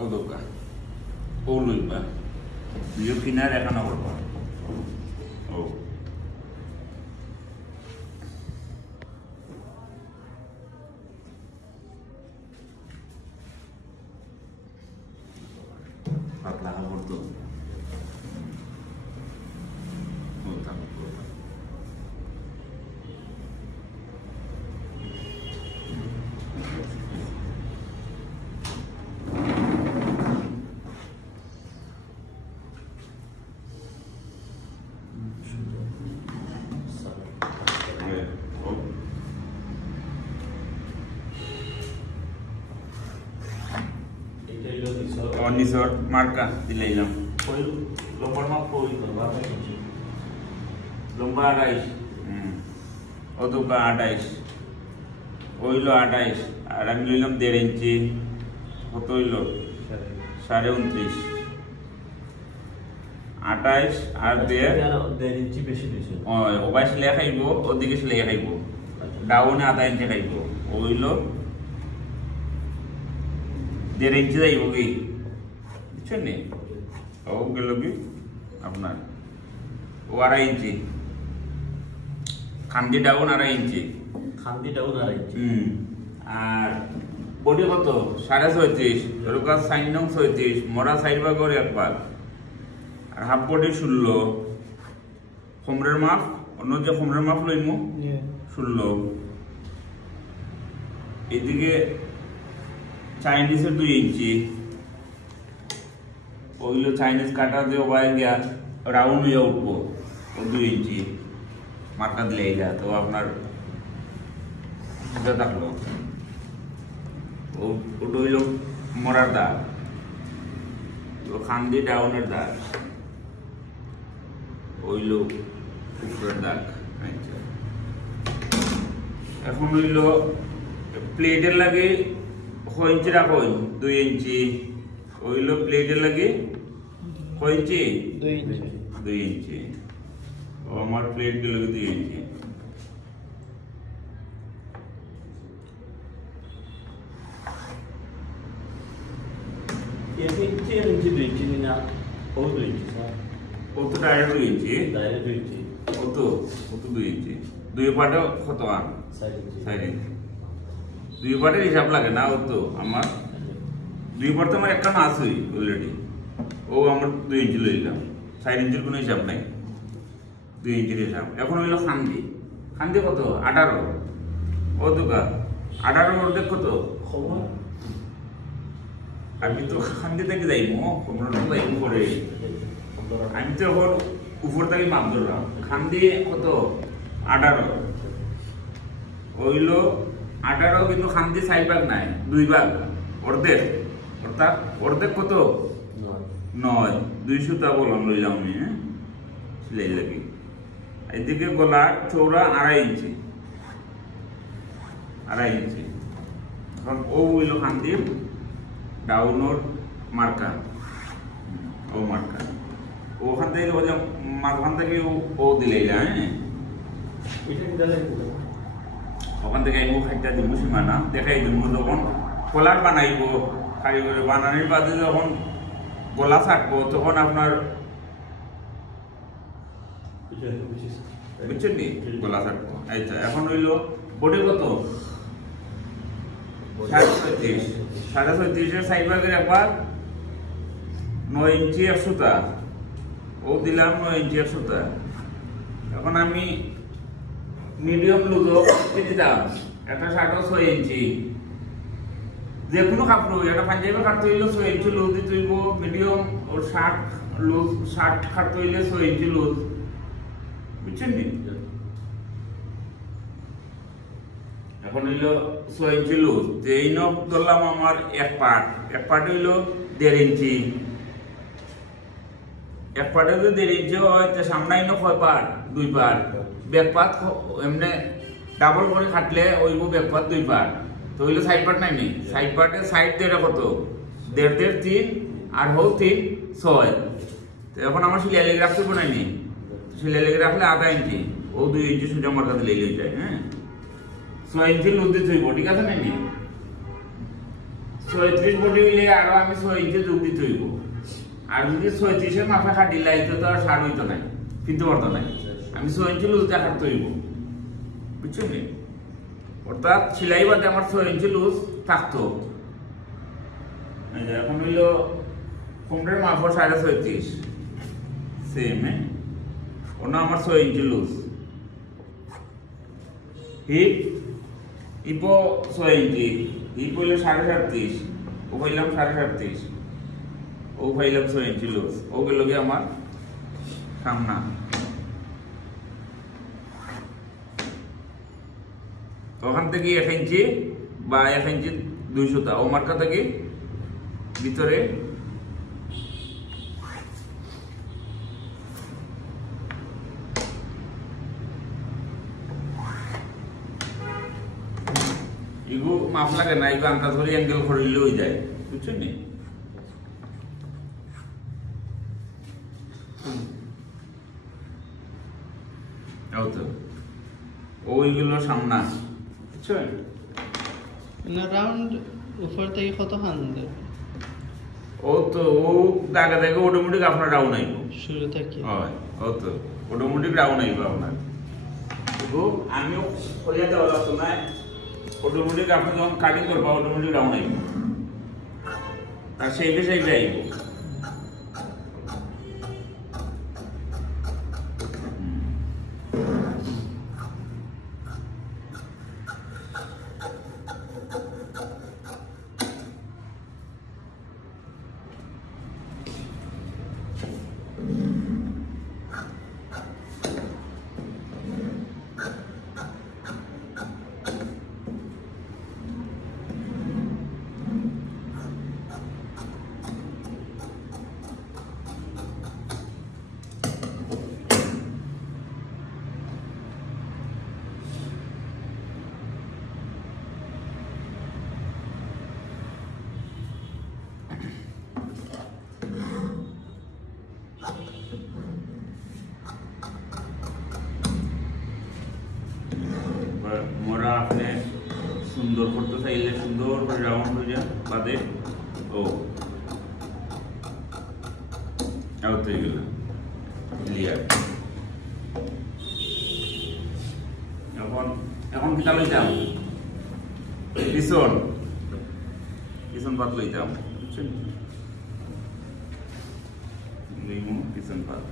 ও দোকা ও লইবা দুই কিনার এখানে করবা ও পাতলা কাপড় তো নিচর মার্কা দিলাম লম্বার মাপ লম্বা 28 অদুকা 28 হইল 28 আর আমি লইলাম 1.5 ইঞ্চি কত হইল 29.5 28 আর 1.5 ইঞ্চি বেশি দিছে ওবাই সিলাই খাইব ওদিকে সিলাই খাইব ডাউনে আধা ইঞ্চি খাইব হইল 1.5 ইঞ্চি যাইব কি বুঝছেন নি ও গেল কি আপনার ও 2.5 ইঞ্চি খান্দি ডাউন 2.5 ইঞ্চি আর বডি কত 36.5 এরকম সাইন নং 36 মোড়া সাইড ভাগ করে এক ভাগ আর হাফ বডি 16 কোমরের মাপ অন্য যে কোমরের মাপ লইমু 16 এদিকে চাইনিজের 2 ইঞ্চি ওইগুলো চাইনিজ কাটা দিয়ে ওবাই গিয়া রাউন্ড হয়ে উঠবো ও 2 ইঞ্চি মার্কা দিলে এইটা তো আপনার বুঝে থাকলো ওটা হইল মরার দাগ খান্দি ডাউনের দাগ হইল উপরের দাগ এখন হইল প্লেটের লাগে কয় ইঞ্চি রাখো 2 ইঞ্চি হইল প্লেটের লাগে কয় ইঞ্চি 2 ইঞ্চি ও আমার প্লেট লাগে 2 ইঞ্চি ও তো ডাইরেক্ট 2 ইঞ্চি ও তো 2 ইঞ্চি 2 পাটে কত আন 4 ইঞ্চি 2 পাটের হিসাব লাগে না ও তো আমার 2 পাট তো আমার একটা না আছে অলরেডি ও আমার 2 ইঞ্চি লইলাম 4 ইঞ্চির কোনো হিসাব নাই 2 ইঞ্চির হিসাব এখন হইল খান্দি খান্দি কত 18 ও দুকা 18 অর্ধেক কত আমি তো খান্দি থেকে যাইমো কোমরটা যাইমো করে আমি তো এখন উপর থেকে মাপ ধরলাম খান্দি কত 18 হইল 18 কিন্তু খান্দি 4 ভাগ নাই 2 ভাগ অর্ধেক অর্থাৎ অর্ধেক কত 9 200 টা বললাম লইলাম আমি সেলাই লাগি এদিকে গলার চৌড়া 2.5 ইঞ্চি 2.5 ইঞ্চি এখন ও হইল খান্দি ডাউনোর মার্কা ও মার্কা ওখান থেকে মাঝখান থেকে ও দিলে ওখান থেকে আইব খাইটা দিব সীমানা দেখাই দিব যখন কলার বানাইব কারিগরে বানানোর বাদে যখন গলা ছাটবো তখন আপনার বুঝছেন নি গলা ছাটবো আচ্ছা এখন হইল বডি কত 36.5 সাইড ভাগের একবার 9 ইঞ্চি 100 টা ও দিলাম 9 ইঞ্চি 100 টা এখন আমি মিডিয়াম লুজও দিতাম একটা শার্টও 6 ইঞ্চি যে কোনো কাপড় একটা পাঞ্জাবি কাটতে হইলে 6 ইঞ্চি লুজ দিতে হইব মিডিয়াম ওর শার্ট লুজ শার্ট কাটতে হইলে 6 ইঞ্চি লুজ বুঝছেন নি এখন হইল 6 ইঞ্চি লুজ এই নখ ধরলাম আমার এক পার্ট হইল 1.5 ইঞ্চি এক পার্টে যদি 1.5 ইঞ্চি হয় তো সামনে নখ হয় পার্ট 2 পার্ট ব্যাক পার্ট এমনি ডাবল করে কাটলে ওইব ব্যাক পার্ট 2 পার্ট তো হইল সাইড পার্ট নাই সাইড পার্টে সাইড দিয়ে কত 1.5 3 আর হোক 3 6 তো এখন আমার সিলাই লেগে রাখতে বানাইনি সিলাই লেগে রাখলে 1/2 ইঞ্চি ও 2 ইঞ্চি সোজা মার্কা দিলে লেগে যায় হ্যাঁ 6 ইঞ্চি লুজ দিতে হইব ঠিক আছে নাকি 6 36 বডি হইলে আরো আমি 6 ইঞ্চি যোগ দিতে হইব। আর যদি 36 এর মাপে খাটি লাইতো তো আর 60 হইতো না, কিন্তু পারতো না। আমি 6 ইঞ্চি লুজ দেখাতে হইব, বুঝছেন? অর্থাৎ সেলাই বাদে আমার 6 ইঞ্চি লুজ থাকতো। এখন হইল কোমরের মাপ 36.5 সেম, অন্য আমার 6 ইঞ্চি লুজ। হিপ ইপো 6 ইঞ্চি, হিপ হইল 37.5, ও পাইলাম 37.5, ও পাইলাম 6 ইঞ্চি লুজ। ও গেল গিয়ে আমার সামনা। ওখান থেকে 1 ইঞ্চি বা 1 ইঞ্চি 2 সুতা, ও মার্কা থেকে ভিতরে ইগু মাপ লাগে না, ইগু আন্দাজ করে অ্যাঙ্গেল করলে হয়ে যায়, বুঝছেন? ওইগুলো সামনা, বুঝছেন? না রাউন্ড উপর থেকে কত খান দেব? ও তো ও দাগা দাগা অটোমেটিক আপনার রাউন্ড আইব শুরু থেকে। হয়, ও তো অটোমেটিক রাউন্ড আইব আপনার। তো আমিও কইয়া দেওয়া লাগতো না, অটোমেটিক আপনি যখন কাটিং করবা অটোমেটিক রাউন্ড আইব, আর সেই বিষয়ে আইব। মোরা আপনি সুন্দর করতে চাইলে সুন্দর করে রাউন্ড হয়ে যায় বাদে। ও আউট হয়ে গেল ক্লিয়ার। এখন কি লইতাম পিছন পিছন পাত লইতাম, বুঝছেন? পিছন পাত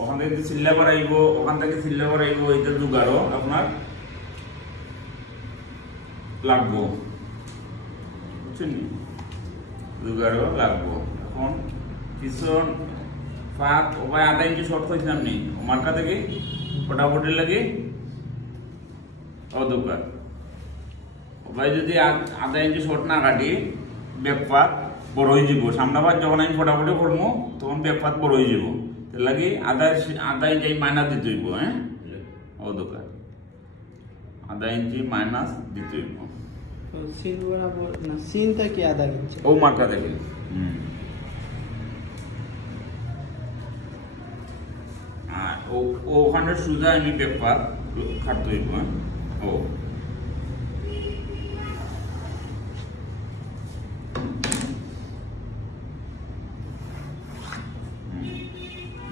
ওখান থেকে চিল্লা বাড়াইব, ওখান থেকে চিল্লা বাড়াইব, এটা জোগাড়ও আপনার লাগবো, বুঝছেন? জোগাড়ও লাগবো। এখন পিছন ফাঁক ওভাবে আধা ইঞ্চি শর্ট হয়েছে আপনি মার্কা থেকে ফটাফটি লাগে অদোকার ওভাবে যদি আধা ইঞ্চি শর্ট না কাটি ব্যাকপাত বড় হয়ে যাব। সামনা পাত যখন আমি ফটাফটি করবো তখন ব্যাকপাত বড় হয়ে যাব, লাগে আধা ইঞ্চি মাইনাস দিতে হইব। হ্যাঁ, ও দোকান আধা ইঞ্চি মাইনাস দিতে হইব। সিন বরাবর না, সিন থেকে আধা ইঞ্চি ও মার্কা থেকে। আর ওখানে সুজা আমি পেপার খাটতে হইব। হ্যাঁ, ও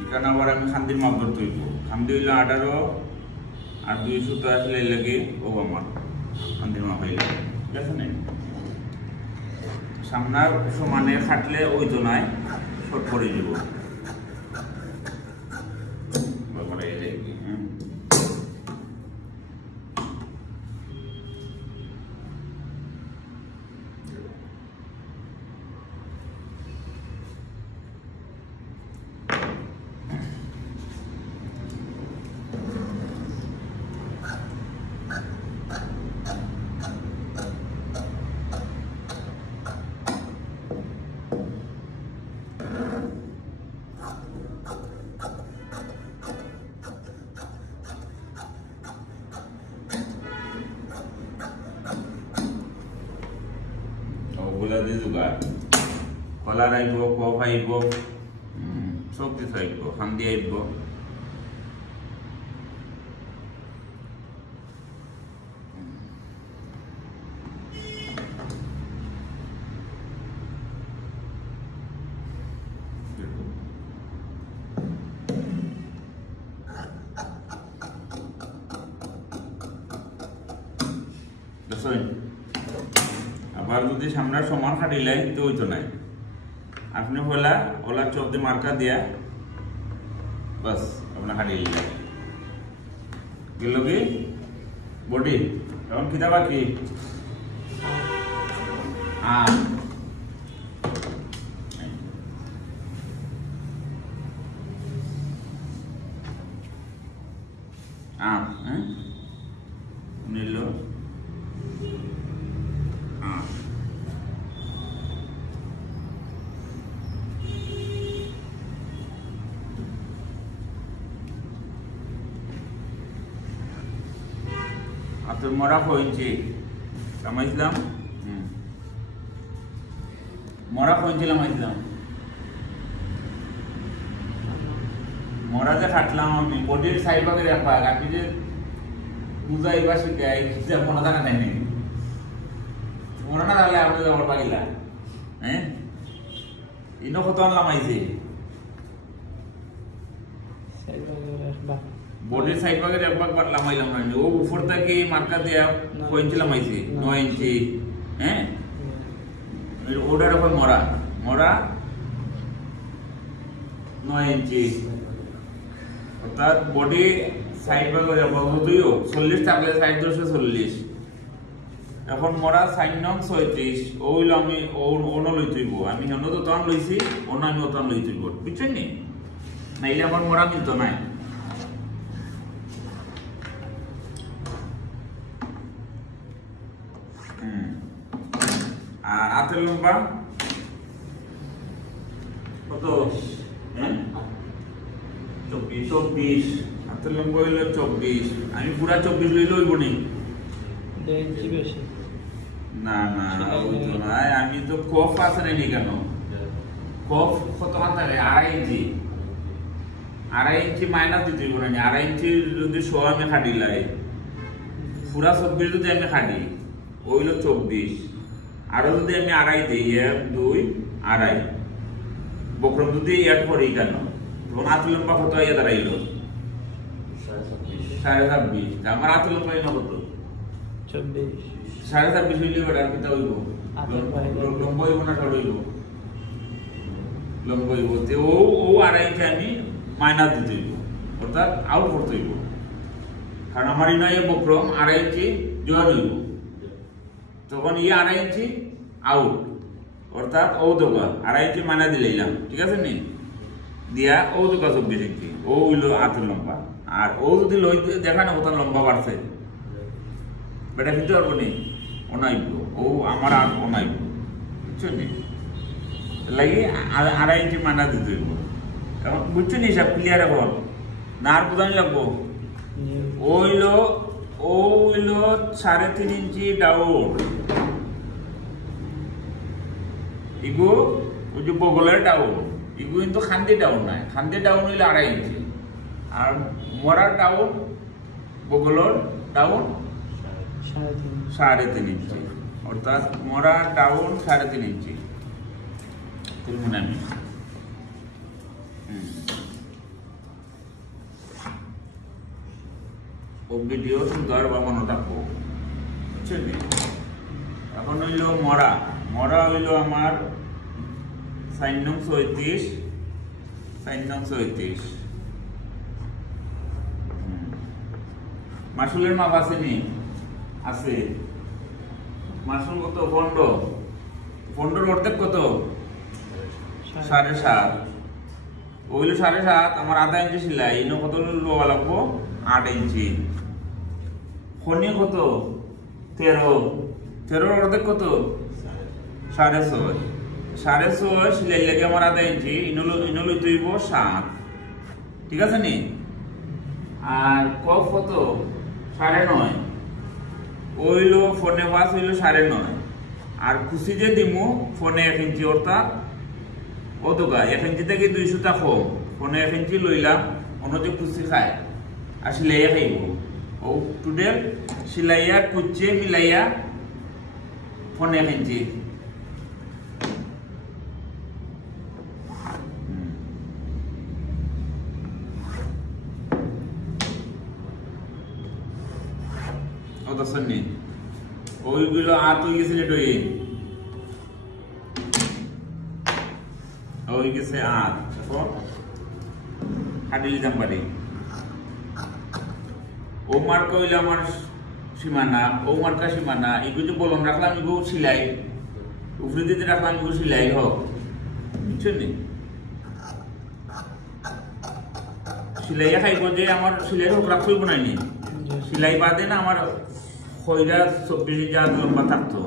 এখানে আবার আমি খান্দির মাপ ধরতে হইব। খান্দি হইলে 18 আর 2 সুতো আসলে লাগে ও আমার খান্দির মাপ হইলে, ঠিক আছে? না সামনার সমানে খাটলে ওই তো নাই শর্ট পড়ে যাব। দুগা কলার আইব কফ আইব সব কিছু আইব খান্দি আইব আবার যদি সামনের সমান খাটিলাই তো হইতো নাই আপনি হলা ওলা চোখ দিয়ে মার্কা দিয়া বাস আপনার খাটিয়ে গেল কি বডি এখন খিদা বাকি নিল তো মরা হয়েছে সামাইছিলাম মরা হয়েছিলাম মরা যে খাটলাম আমি বডির সাইড ভাগে রাখবা আপনি যে বুঝাইবা শিখাই মনে থাকা নাই নাকি মনে না থাকলে আপনি যাবার পাগিলা হ্যাঁ ইনো কত আনলাম আইছে বডির সাইড ভাগে একবার লামাইলাম না ও উপর থেকে মার্কা দেয়া কইছিলাম আইছে 9 ইঞ্চি হ্যাঁ ওটার উপর মরা 9 ইঞ্চি অর্থাৎ বডি সাইড ভাগে যদিও 40 থাকলে সাইড দোষে 40 এখন মরা সাইন নং 36 ওইল আমি ওনো লই তুইব আমি হেন তো তখন লইছি ওনো আমি ওতন লই তুইব বুঝছেন নি নাইলে আমার মরা মিলতো নাই আর হাতের লম্বা কত 24 হাতের লম্বা হইল 24 আমি পুরা 24 লইলে হইব নি না না হইতো না আমি তো কফ আছে নাকি কেন কফ কত মাত্রা 2.5 ইঞ্চি 2.5 ইঞ্চি মাইনাস দিতে হইব না 2.5 ইঞ্চি যদি 100 আমি খাটিলাই পুরা 24 যদি আমি খাটি ওইল 24 আরো যদি আমি 2.5 দিই 1 2 2.5 বক্রম যদি এড করি কেন তখন হাত লম্বা কত ইয়ে দাঁড়াইল 26.5 আমার হাত লম্বা ইনো কত 26.5 হইলে ওটা আর কিতা হইব লম্বা হইব না সর হইব লম্বা হইব তে ও 2.5 আমি মাইনাস দিতে হইব অর্থাৎ আউট করতে হইব কারণ আমার ইনো বক্রম 2.5 ইঞ্চি জয়েন হইব তখন 2.5 ইঞ্চি আউট অর্থাৎ ও দোকা 2.5 ইঞ্চি মানা দিলাম ঠিক আছে নি দিয়া ও দোকা 24 ইঞ্চি ও হইলো হাতের লম্বা আর ও যদি লই দেখা না কত লম্বা বাড়ছে বেটা কিন্তু পারবো নি অনাইব ও আমার আর অনাইব বুঝছো নি লাগি 2.5 ইঞ্চি মানা দিতে হইব এখন বুঝছো নি সব ক্লিয়ার এখন না আর বুঝানি লাগবো ওইলো 3.5 ইঞ্চি ডাউন ইগো ওই যে বগলের ডাউন ইগো কিন্তু খান্দি ডাউন নাই খান্দি ডাউন হইলে 2.5 ইঞ্চি আর মরার ডাউন বগলের ডাউন 3.5 ইঞ্চি অর্থাৎ মরার ডাউন 3.5 ইঞ্চি তুলবো না আমি ও ভিডিও সুন্দর বা মনে থাকবো বুঝছেন এখন হইল মরা হইল আমার সাইন নং 37 মাসুলের মাপ আছে নি আছে মাসুল কত পন্ডর অর্ধেক কত 7.5 ওইলো 7.5 আমার 1/2 ইঞ্চি সিলাই ইনো কত লোয়া লাগবো 8 ইঞ্চি খনি কত 13 অর্ধেক কত 6.5 সিলাই লাগে আমার 1/2 ইঞ্চি ইনো লই তুইব 7 ঠিক আছে নি আর কফ কত 9.5 ওইলো ফোনে পাস হইলো 9.5 আর খুশি যে দিমু ফোনে 1 ইঞ্চি অর্থাৎ ও দোকা 1 ইঞ্চি থেকে 2 সুতা কম ফোনে 1 ইঞ্চি লইলাম অন্য যে খুশি খায় আর সিলাইয়া খাইব ও টুডেল সিলাইয়া কুচে মিলাইয়া ফোনে 1 ইঞ্চি ও দশনি ওইগুলো আত হয়ে গেছে লেটই ওই গেছে আত এখন কাটি লিতাম পারি ও মার্কা হইলে আমার সীমানা ও মার্কা সীমানা এগুলো বলন রাখলাম এগুলো সিলাই উপরে দিতে রাখলাম এগুলো সিলাই হোক বুঝছো নি সিলাইয়া খাইব যে আমার সিলাই হোক রাখবই বানাইনি সিলাই বাদে না আমার খয়রা 24 ইঞ্চি লম্বা থাকতো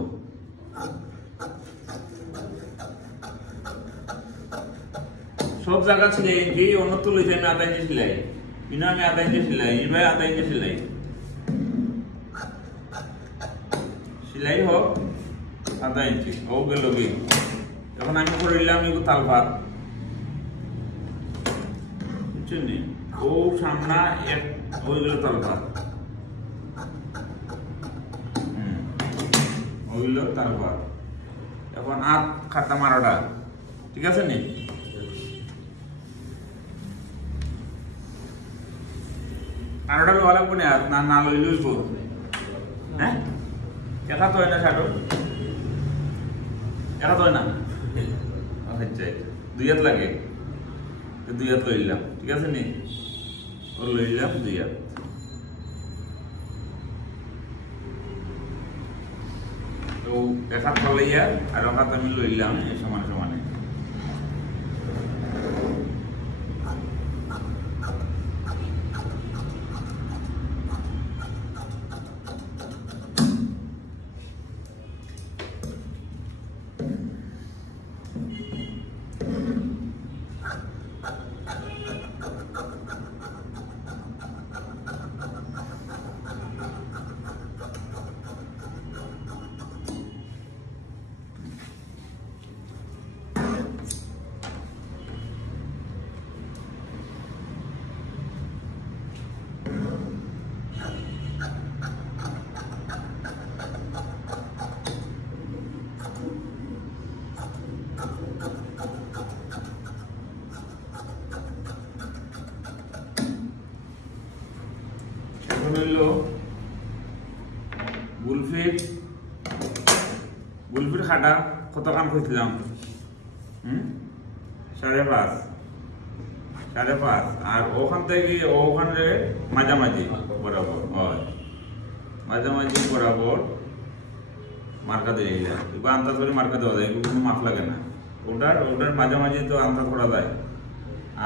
সব জায়গা সিলাই ইঞ্চি অন্য তো লইতে আমি 8 ইঞ্চি সিলাই ইনা আমি 8 ইঞ্চি সিলাই ইভাবে 8 ইঞ্চি সিলাই সিলাই হোক 8 ইঞ্চি ও গেল কি এখন আমি করিলাম এগো তালভাত বুঝছেন ও সামনা এক ওইগুলো তালভাত ওইগুলো তালভাত এখন আট খাতা মারাটা ঠিক আছে নি আরোটা লোয়া লাগবো না না লইলই হ্যাঁ একা তো হয় না শাটো একা তো হয় না আচ্ছা 2 হাত লাগে 2 হাত লইলাম ঠিক আছে নি ও লইলাম 2 হাত তো এক হাত লইয়া আর এক হাত আমি লইলাম সমান সমানে গুলফির খাটা কত কাম করছিলাম 5.5 আর ওখান থেকে ওখানে মাঝামাঝি বরাবর হয় মাঝামাঝি বরাবর মার্কা দিয়ে যায় এবার আন্দাজ করে মার্কা দেওয়া যায় কোনো মাপ লাগে না ওটার মাঝামাঝি তো আন্দাজ করা যায়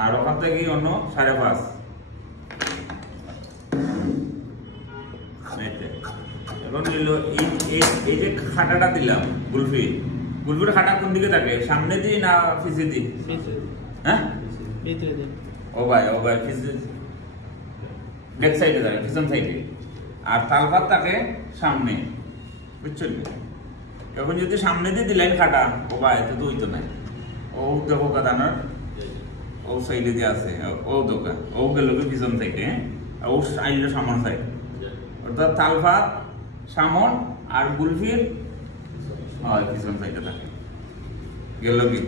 আর ওখান থেকে অন্য 5.5 এখন নিল এই যে খাটাটা দিলাম গুলফির খাটা কোন দিকে থাকে সামনে দিয়ে না পিছে দিয়ে হ্যাঁ ও ভাই পিছে ব্যাক সাইডে থাকে পিছন সাইডে আর তালপাত থাকে সামনে বুঝছেন এখন যদি সামনে দিয়ে দিলেন খাটা ও ভাই তো হইতো না ও দেখো কাদানোর ও সাইডে দিয়ে আছে ও দোকা ও গেল পিছন সাইডে ও আইলো সামন সাইড অর্থাৎ তালপাত সামন আর গুলফির পিছন সাইডে থাকে গেল কি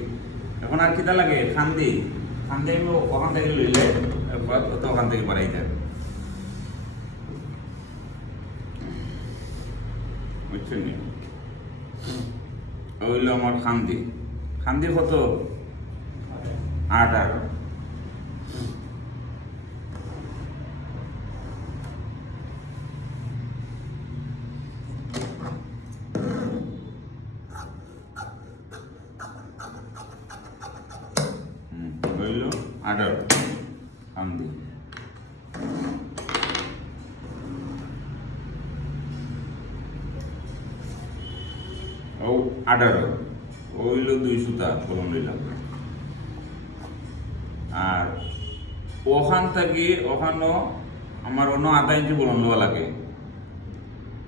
এখন আর কিটা লাগে খান্দি আমি ওখান থেকে লইলে ওখান থেকে বাড়াই যাবে বুঝছেন ওইলো আমার খান্দি কত 8 খান্দি ও 18 ওইলো 2 সুতা কলম লইলাম আর ওখান থেকে ওখানো আমার অন্য 1/2 ইঞ্চি বলন লওয়া লাগে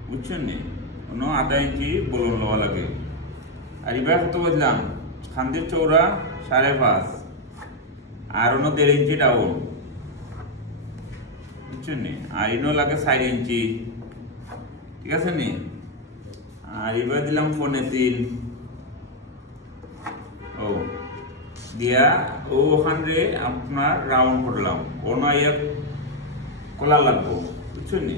বুঝছেন নি অন্য 1/2 ইঞ্চি বলন লওয়া লাগে আর এবার কত বুঝলাম খান্দির চৌড়া 5.5 আর অন্য 1.5 ইঞ্চি ডাউন বুঝছেন নি আর ইনো লাগে 4 ইঞ্চি ঠিক আছে নি আর এবার দিলাম 4.3 ও দিয়া ওখানে আপনার রাউন্ড করলাম ও না ইয়া কলা লাগবো বুঝছেন নি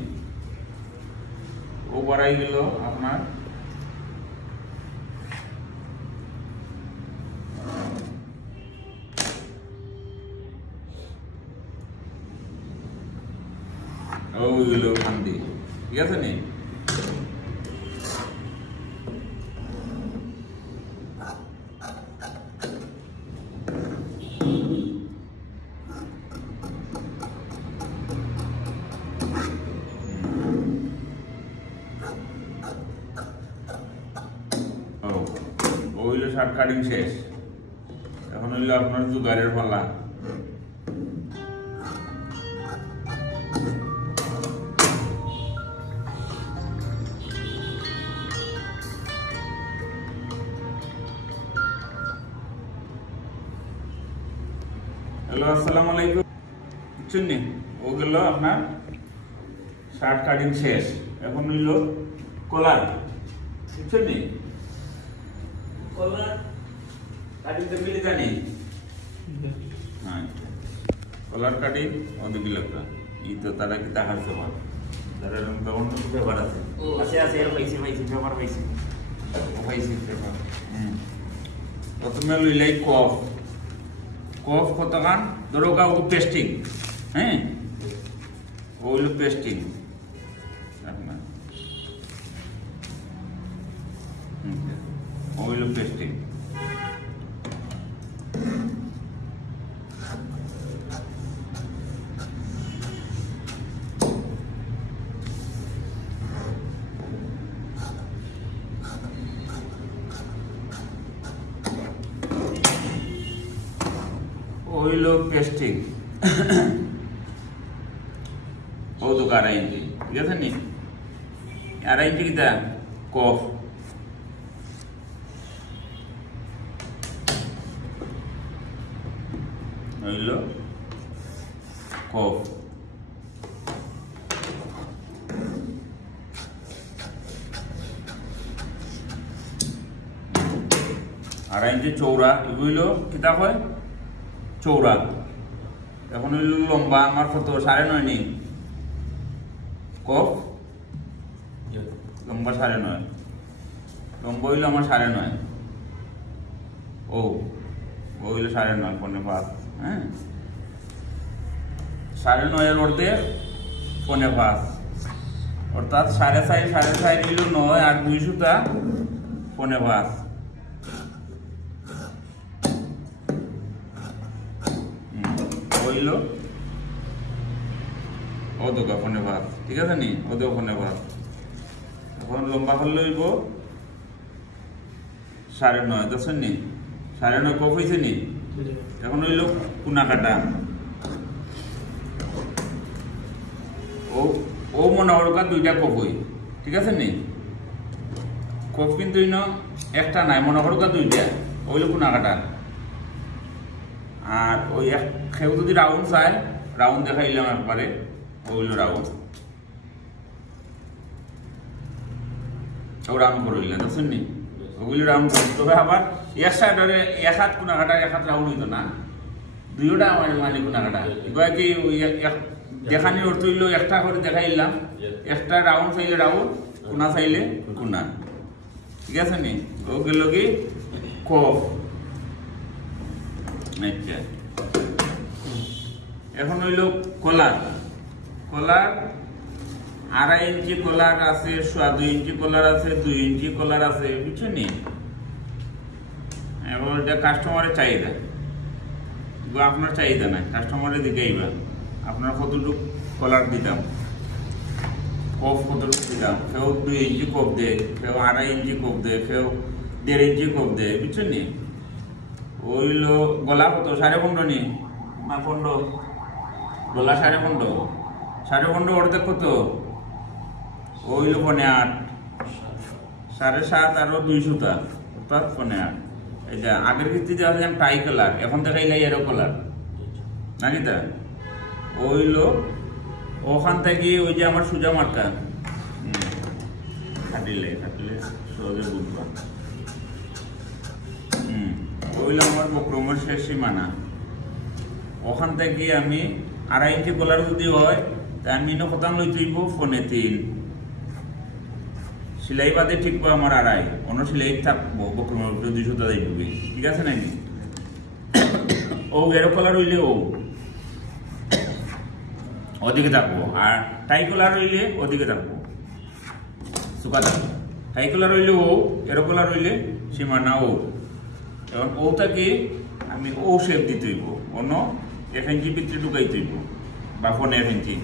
ও বাড়াই গেল আপনার ওইগুলো খান্দি ঠিক আছে নি ওইগুলো শার্ট কাটিং শেষ এখন হইলো আপনার জুগারের পালা হ্যালো আসসালামু আলাইকুম বুঝছেন নি ওগুলো আপনার শার্ট কাটিং শেষ এখন হইল কলার বুঝছেন নি কলার কাটিং তো মিলে জানি হ্যাঁ কলার কাটিং অনেক লাগবে ই তো তারা কি তাহার সমান যারা তখন ব্যাপার আছে আছে আছে পাইছি ব্যাপার পাইছি ব্যাপার প্রথমে লইলাই কফ কফ কতখান ধরো কাউকে পেস্টিং হ্যাঁ ওইল পেস্টিং আপনার ওইল পেস্টিং ওইলো পেস্টিং ও তো 2.5 ইঞ্চি ঠিক আছে নি 2.5 ইঞ্চি কিতা কফ ওইলো কফ আড়াই ইঞ্চি চৌড়া এগুলো কিতা হয় চৌড়া এখন হইল লম্বা আমার কত 9.5 নি কফ লম্বা 9.5 লম্বা হইল আমার 9.5 ও হইল 9.5 4.5 হ্যাঁ 9.5 এর অর্ধেক 4.5 অর্থাৎ 4.5 হইল 9 আর 2 সুতা 4.5 হইল ও দোকা 4.5 ঠিক আছে নি ও দোকা 4.5 এখন লম্বা করলে হইব 9.5 দেখছেন নি 9.5 কফ হয়েছে নি এখন হইল কুনা কাটা ও ও মনে হরকা 2টা কফ হই ঠিক আছে নি কফ কিন্তু একটা নাই মনে হরকা 2টা হইল কুনা কাটা আর ওই কেউ যদি রাউন্ড চায় রাউন্ড দেখাইলাম একবারে ওইগুলো রাউন্ড ও রাউন্ড করইলেন বুঝছেন নি ওগুলি রাউন্ড করি তবে আবার এক সাইডে এক হাত কোনা কাটা এক হাত রাউন্ড হইতো না দুইটা আমার মানে কোনা কাটা এবার কি দেখানি অর্থ হইলো একটা করে দেখাইলাম একটা রাউন্ড চাইলে রাউন্ড কোনা চাইলে কোনা ঠিক আছে নি ও গেল কি কফ আচ্ছা এখন হইল কলার কলার 2.5 ইঞ্চি কলার আছে 2 ইঞ্চি কলার আছে 2 ইঞ্চি কলার আছে বুঝছেন নি এবার এটা কাস্টমারের চাহিদা আপনার চাহিদা নাই কাস্টমারের দিকে আইবা আপনার কতটুকু কলার দিতাম কফ কতটুকু দিতাম কেউ 2 ইঞ্চি কফ দেয় কেউ 2.5 ইঞ্চি কফ দেয় কেউ 1.5 ইঞ্চি কফ দেয় বুঝছেন নি ওইলো গলা কত 15.5 নি না 15 গলা 15.5 অর্ধেক কত ওইলো 8.5 7.5 আর 2 সুতা অর্থাৎ ফোনে এই যে আগের ক্ষেত্রে যে আছে টাই কালার এখন দেখাইলে এরো কালার নাকি তা ওইলো ওখান থেকে ওই যে আমার সোজা মার্কা খাটিলে সহজে বুঝবা ওইলো আমার বক্রমের শেষ সীমানা ওখান থেকে আমি 2.5 ইঞ্চি কলার যদি হয় তা আমি কতান লই তুইব ফোনে 3 সিলাই বাদে ঠিক আমার 2.5 অন্য সিলাই থাকবো বক্রমের 200 টা দিবি ঠিক আছে নাকি ও এরো কলার হইলে ও ওদিকে থাকবো আর টাই কলার হইলে ওদিকে থাকবো সুকা থাকবো টাই কলার হইলে ও এরো কলার হইলে সীমানা ও এখন ওটাকে আমি ও শেপ দিতে হইব অন্য 1 ইঞ্চি ভিতরে ঢুকাইতে হইব বা ফোনে 1 ইঞ্চি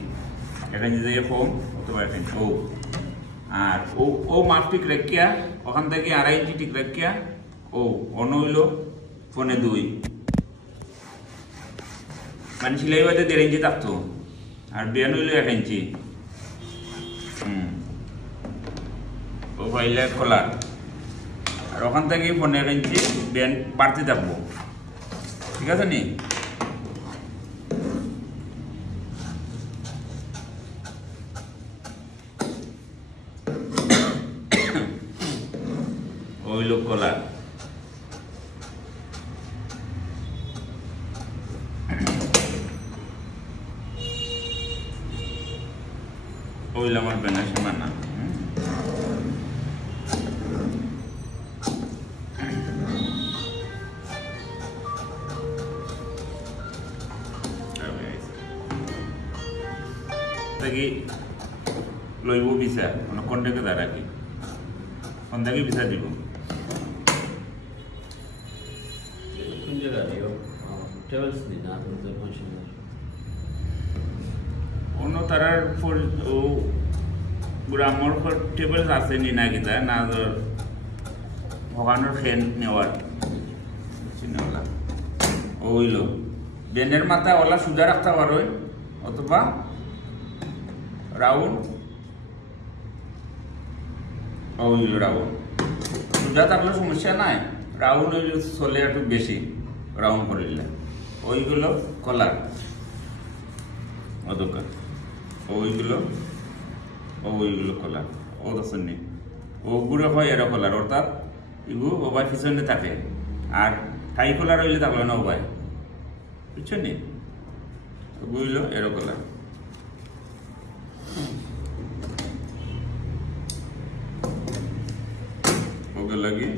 যে ফোন অথবা 1 ইঞ্চি ও আর ও মাপ ঠিক রাখিয়া ওখান থেকে 2.5 ইঞ্চি ঠিক রাখিয়া ও অন্য হইল ফোনে 2 মানে সিলাই বাদে 1.5 ইঞ্চি থাকতো আর বিয়ান হইল 1 ইঞ্চি ও পাইলে কলার আর ওখান থেকে 15 ইঞ্চি বিয়ান বাড়তে থাকবো ঠিক আছে নি ওইল কলার ওইল আমার বেনা সীমানা লইব বিচার মানে কন্টেক্টে দাঁড়াকি সন্ধ্যাকে বিচার দিব অন্য তারার গ্রামর টেবলস আছে নি না কিতা না ভগানোর ফ্যান নেওয়ার ওইল বেনের মাথা ওলা সুজা রাখতে পারো অথবা রাউন্ড ওইল রাউন্ড সুজা থাকলে সমস্যা নাই রাউন্ড ওই চলে একটু বেশি রাউন্ড করিলে ওইগুলো কলার ও দোকান ওইগুলো কলার ও দর্শন নেই ওগুলো হয় এরো কলার অর্থাৎ এগুলো ওবাই পিছনে থাকে আর টাই কলার হইলে থাকলো না ওবাই বুঝছো নি ওগুলো এরো কলার ওকে লাগে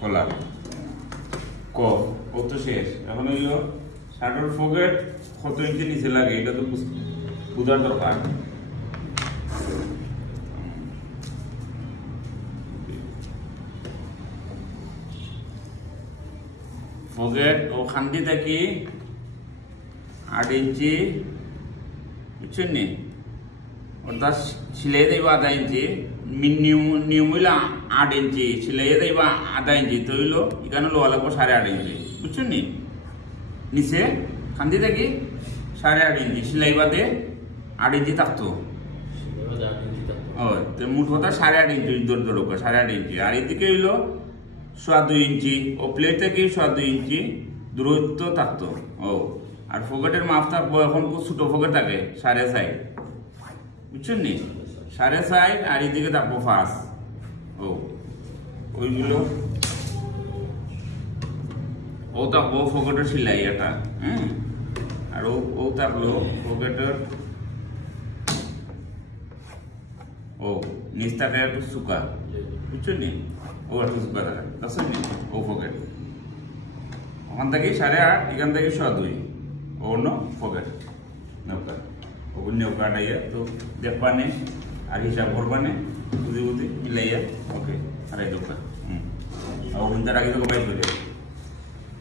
কলার ক ও তো শেষ এখন হইল শার্টের পকেট কত ইঞ্চি নিচে লাগে এটা তো বুঝার দরকার পকেট ও খান্তি থাকি 8 ইঞ্চি বুঝছেন নি অর্থাৎ সিলাই দেবা 1/2 ইঞ্চি নিয়ম হইল 8 ইঞ্চি সিলাই দেবা 1/2 ইঞ্চি তো হইল এখানে লোয়া লাগবো 8.5 ইঞ্চি বুঝছেন নি নিচে খান্তি থাকি 8.5 ইঞ্চি সিলাই বাদে 8 ইঞ্চি থাকতো মোট কথা 8.5 ইঞ্চি দৌড় 8.5 ইঞ্চি আর এদিকে হইল 2.5 ইঞ্চি ও প্লেট থেকে 2.5 ইঞ্চি দূরত্ব থাকতো ও আর পকেটের মাপ থাকবো এখন খুব ছোট পকেট থাকে 4.5 বুঝছেন নি 4.5 আর এদিকে থাকবো 5 ও ওইগুলো ও থাকবো পকেটের সিলাই এটা আর ও থাকলো পকেটের ও নিচ থাকে একটু শুকা বুঝছেন নি ও একটু শুকা থাকে বুঝছেন নি ও পকেট ওখান থেকে 8.5 এখান থেকে 2.5 অন্য পকেট নৌকা ওগুলো নৌকাটাইয়া তো দেখবানে আর হিসাব করবানে বুঝি মিলাইয়া ওকে আর এই দোকান ওগুলো তার আগে তো বাইর করে